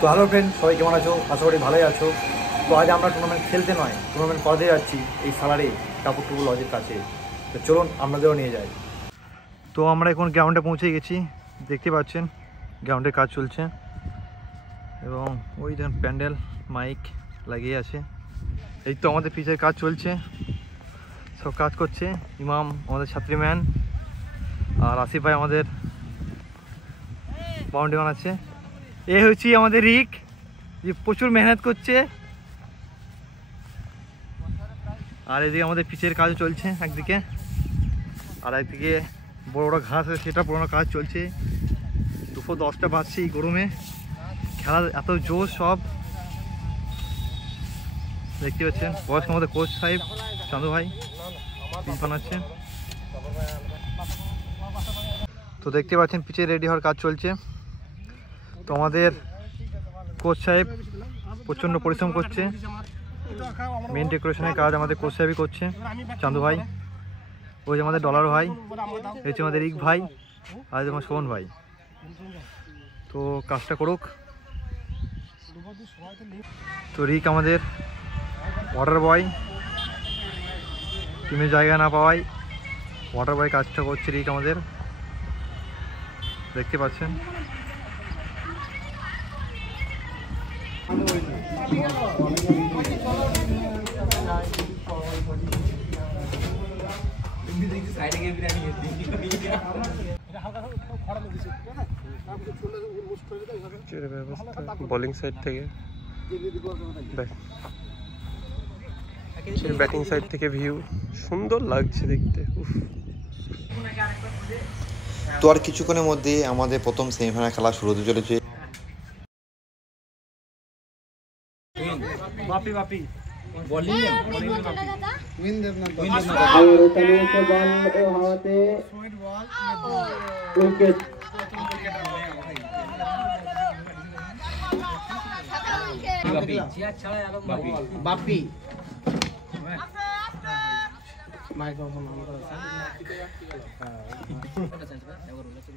তো hello friend, সবাই কেমন আছো? আশা করি ভালোই আছো। তো আজ আমরা টুর্নামেন্ট খেলতে নয়, টুর্নামেন্ট করতে যাচ্ছি এই সালারে কাপুরটুকু লজের কাছে। তো চলুন আপনাদেরও নিয়ে যাই। তো আমরা এখন গ্রাউন্ডে পৌঁছে গেছি, দেখতে পাচ্ছেন গ্রাউন্ডের কাজ চলছে এবং ওই দেখুন প্যান্ডেল মাইক লাগিয়ে আছে। এই তো আমাদের পিছের কাজ চলছে, সব কাজ করছে। ইমাম আমাদের ছাত্রী ম্যান আর আসিফ ভাই আমাদের বাউন্ডারি বানাচ্ছে। এ হচ্ছে আমাদের রিক, যে প্রচুর মেহনত করছে। আর এদিকে আমাদের পিচের কাজ চলছে একদিকে, আর একদিকে বড় বড় ঘাস আছে সেটা পুরোনো কাজ চলছে। 2:10টা বাজছে এই গরমে, খেলার এত জোশ সব দেখতে পাচ্ছেন। বয়স্ক আমাদের কোচ সাহেব চাঁদু ভাই পিচ বানাচ্ছে। তো দেখতে পাচ্ছেন পিচে রেডি হওয়ার কাজ চলছে। তো আমাদের কোচ সাহেব প্রচণ্ড পরিশ্রম করছে, মেন ডেকোরেশনের কাজ আমাদের কোচ সাহেবই করছে, চাঁদু ভাই। ওই যে আমাদের ডলার ভাই, এই হচ্ছে আমাদের রিক ভাই, আর আমার শোভন ভাই। তো কাজটা করুক। তো রিক আমাদের ওয়াটার বয়, টিমের জায়গা না পাওয়ায় ওয়াটার বয় কাজটা করছে রিক আমাদের, দেখতে পাচ্ছেন। বোলিং সাইড থেকে ব্যাটিং সাইড থেকে ভিউ সুন্দর লাগছে দেখতে। তো আর কিছুক্ষণের মধ্যে আমাদের প্রথম সেমিফাইনাল খেলা শুরু হতে চলেছে।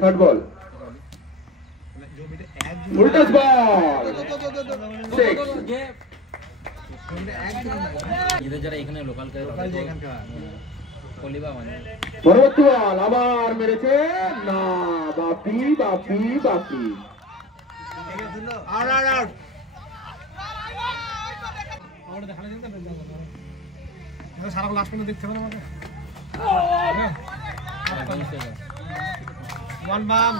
थर्ड बॉल उल्टस बॉल পরবর্তী বল আবার মেরেছে না, বাপি বাপি বাপি। সারা লাস্ট পর্যন্ত দেখতে হবে আমাকে। ওয়ান বাম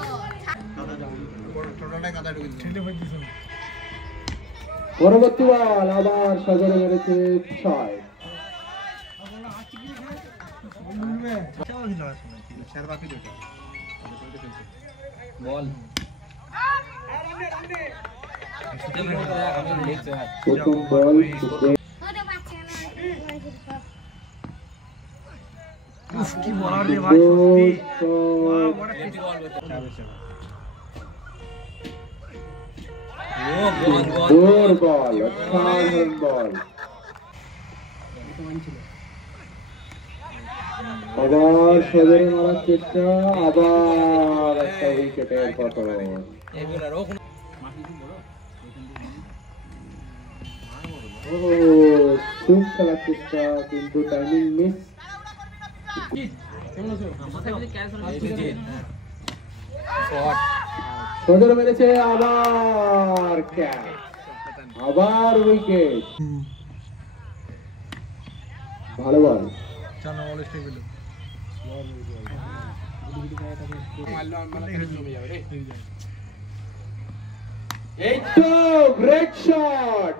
পরবর্তী বল আবার সাগরে মেরেছে 6। প্রথম বল কি বলার রে ভাই, সত্যি দূর বল, অসাধারণ বল। আবার সজরে মারার চেষ্টা, আবার একটা উইকেটের পতন। খুব খেলার চেষ্টা কিন্তু টাইমিং মিস। সজরে মেরেছে, আবার ক্যাচ, আবার উইকেট। ভালো বল। এই তো গ্রেট শট।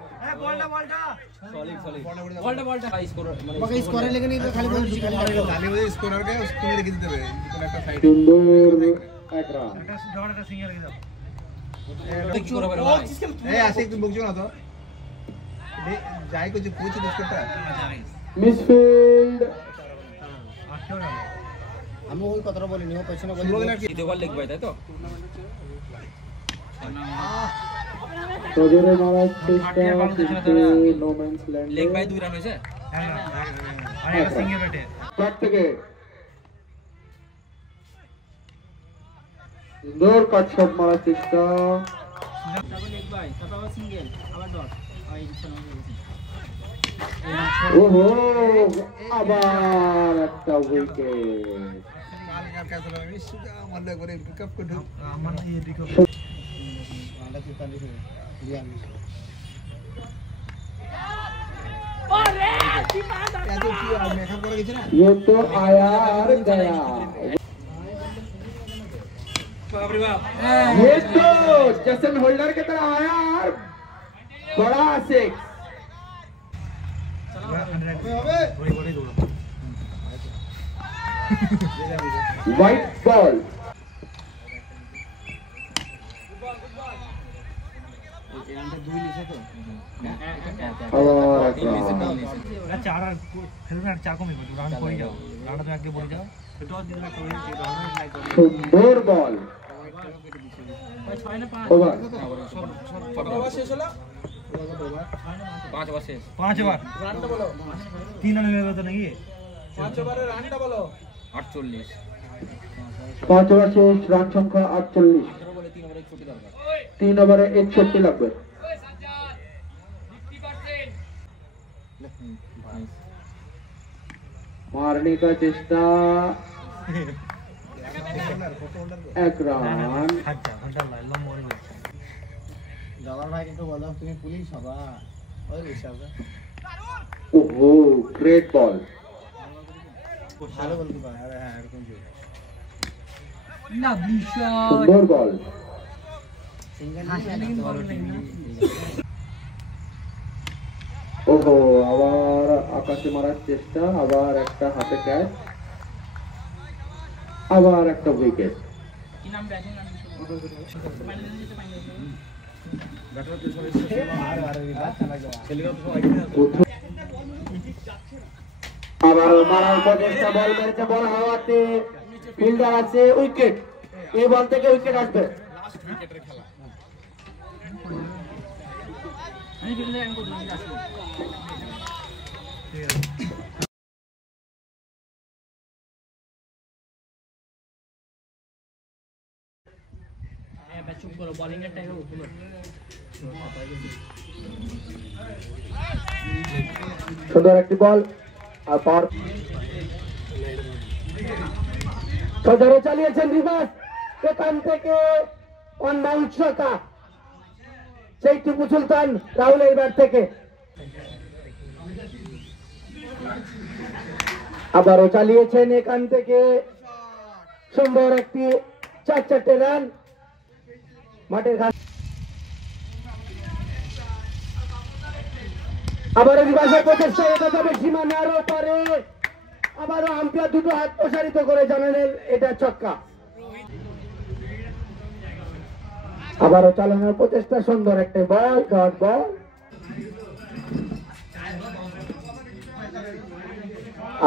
মিসফিল্ড। আমি ওই কথাটা বলিনি, ও পেছনে বলি লিখবে, তাই তো? সজরে মারার চেষ্টা কিন্তু no man's land. Leg bye 2 run হয়েছে। আর একটা সিঙ্গেল ব্যাটে ব্যাট থেকে সুন্দর কাট শট মারার চেষ্টা, ওহো আবার একটা উইকেট। ये तो आया और गया। ये तो जैसन होल्डर की तरह आया और बड़ा सिक्स। White ball. और চার আর খেলবে আর চার কমই রান করে যাও, রানটা তুমি আগে পড়ে যাও। সুন্দর বল। ওভার 5 ওভার 3 রানের নেবে তো নাকি? 5 ওভার শেষ, রান সংখ্যা 48। 3 ওভারে 61 লাগবে। मारने का चेष्टा, एक रन। জগার ভাই কিন্তু বলো তুমি পুলিশ হবা ওই হিসাবে ओहो ग्रेट बॉल। ভালো বলতে পারে। হ্যাঁ এরকম सुंदर बॉल। ओहो আবার আকাশে মারার চেষ্টা, আবার একটা হাতে ক্যাচ, আবার একটা উইকেট। আবার মারার প্রচেষ্টা, বল মেরেছে, বল হাওয়াতে, ফিল্ডার আছে, উইকেট। এই বল থেকে উইকেট আসবে। সুন্দর একটি বল আর পাওয়ার ধরে চালিয়েছেন রিভার্স, এখান থেকে অন্যায় উৎসকা সেই টিপু সুলতান রাহুলের ব্যাট থেকে। আবারও চালিয়েছেন এখান থেকে সুন্দর একটি 4-4টে রান মাঠের ঘাট। আবারও রিভার্সের প্রচেষ্টা, এটা যাবে সীমানার ওপারে। আবারও আম্পায়ার দুটো হাত প্রসারিত করে জানালেন এটা ছক্কা। আবারও চালানোর প্রচেষ্টা, সুন্দর একটা বল, ডট বল।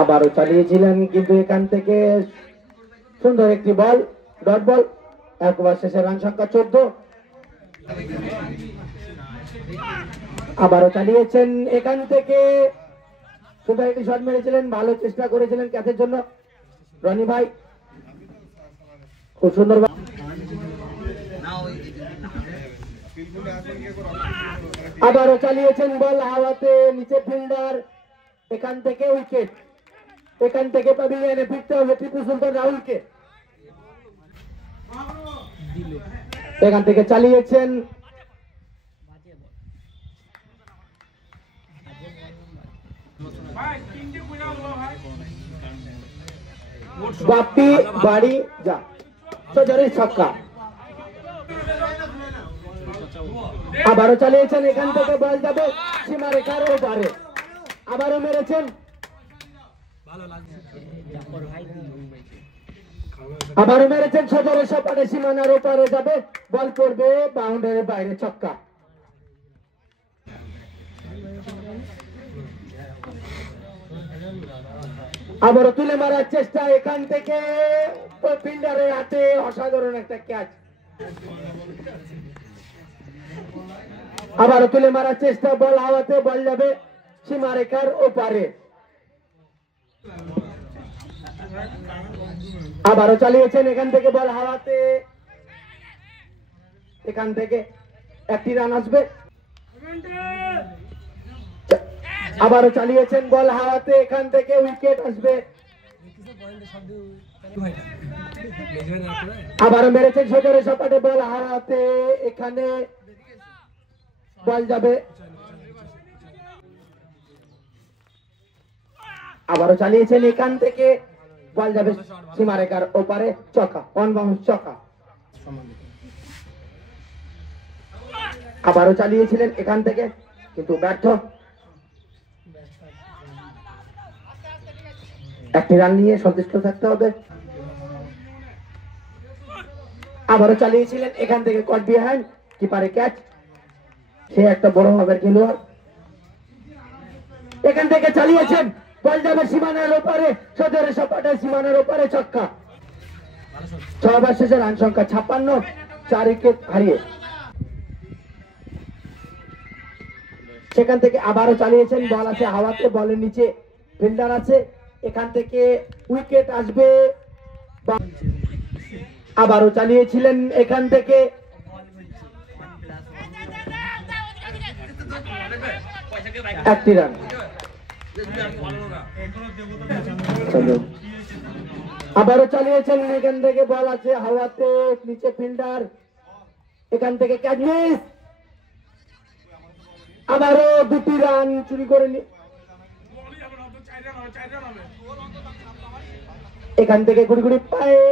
আবারও চালিয়েছিলেন কিন্তু এখান থেকে সুন্দর একটি বল, ডট বল। 1 ওভার শেষে রান সংখ্যা 14। আবারও চালিয়েছেন এখান থেকে সুন্দর একটি শট মেরেছিলেন, ভালো চেষ্টা করেছিলেন ক্যাচের জন্য রনি ভাই, খুব সুন্দর। আবারও চালিয়েছেন বল হাওয়াতে, নিচে ফিল্ডার, এখান থেকে উইকেট। এখান থেকে প্যাভিলিয়নে ফিরতে হবে টিপু সুলতান রাহুলকে। এখান থেকে চালিয়েছেন বাপ্পি বাড়ি যা, সোজারের ছক্কা। আবারও চালিয়েছেন এখান থেকে বল যাবে সীমারেখার ওপারে। আবারও মেরেছেন, আবারও মেরেছেন সোজারের সপাটে, সীমানার ওপারে যাবে, বল পড়বে বাউন্ডারির বাইরে, ছক্কা। আবারও তুলে মারার চেষ্টা, এখান থেকে ফিল্ডারের হাতে অসাধারণ একটা ক্যাচ। আবারও তুলে মারার চেষ্টা, বল হাওয়াতে, বল যাবে সীমারেখার ওপারে। আবারও চালিয়েছেন এখান থেকে বল হাওয়াতে, এখান থেকে একটি রান আসবে। আবারও চালিয়েছেন বল হাওয়াতে, এখান থেকে উইকেট আসবে। আবারও মেরেছেন সজোরে সপাটে বল হাওয়াতে, এখানে বল যাবে। আবারও চালিয়েছেন এখান থেকে বল যাবে সীমারেখার ওপারে, চকা, অন বাউন্স চকা। আবারও চালিয়েছিলেন এখান থেকে কিন্তু ব্যর্থ। একটি রান নিয়ে সন্তুষ্ট থাকতে হবে। আবারও চালিয়েছিলেন এখান থেকে কট বিহাইন্ড, কিপারে ক্যাচ। সে একটা বড় ভাবের খেলোয়াড়। এখান থেকে চালিয়েছেন বল যাবে সীমানার ওপারে, সজোরে সপাটে সীমানার ওপারে ছক্কা। 6 ওভার শেষে রান সংখ্যা 56, 4 উইকেট হারিয়ে। সেখান থেকে আবারও চালিয়েছেন বল আছে হাওয়াতে, বলের নিচে ফিল্ডার আছে, এখান থেকে উইকেট আসবে। আবারও চালিয়েছিলেন এখান থেকে একটি রান। আবারও চালিয়েছেন এখান থেকে বল আছে হাওয়াতে, নিচে ফিল্ডার, এখান থেকে ক্যাচ মিস। আবারও 2টি রান চুরি করে এখান থেকে গুড়ি গুড়ি পায়ে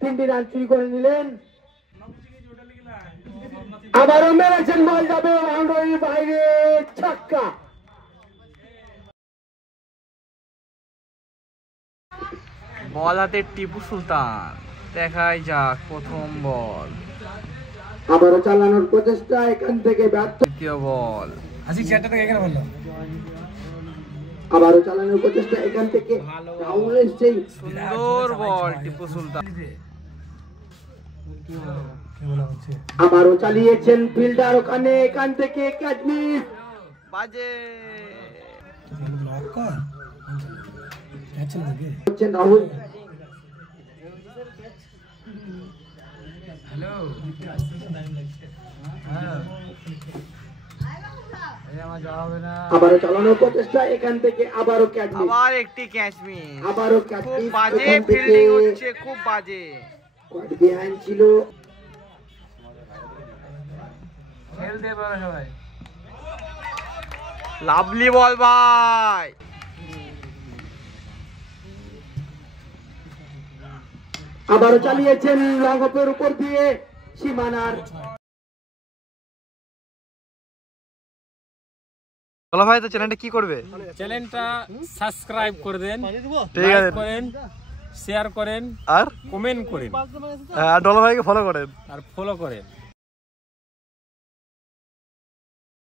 3টি রান চুরি করে নিলেন। আবারও মেরেছেন বল যাবে বাউন্ডারির বাইরে, ছক্কা। বল হাতে টিপু সুলতান, দেখাই যাক প্রথম বল। আবারও চালানোর প্রচেষ্টা, এখান থেকে ব্যর্থ। দ্বিতীয় বল, আবারও চালানোর প্রচেষ্টা, এখান থেকে ডাউন এসছে। সুন্দর বল টিপু সুলতান। আবারও চালিয়েছেন ফিল্ডার ওখানে, এখান থেকে ক্যাচ মিস। বাজে হচ্ছেন রাহুল। আবারও চালানোর প্রচেষ্টা, এখান থেকে আবারও ক্যাচ মিস। আবার একটি ক্যাচ মিস। আবারও ক্যাচ খুব মিস। বাজে এখান থেকে ফিল্ডিং হচ্ছে, খুব বাজে। কট বিহাইন্ড ছিল। লাভলি বল ভাই। আবারও চালিয়েছেন লং অফের উপর দিয়ে সীমানার। বলা ভাই তো চ্যানেলটা কি করবে? চ্যানেলটা সাবস্ক্রাইব করে দেন, ঠিক আছে, লাইক করেন, শেয়ার করেন আর কমেন্ট করেন ডলা ভাইকে ফলো করেন। আর ফলো করেন।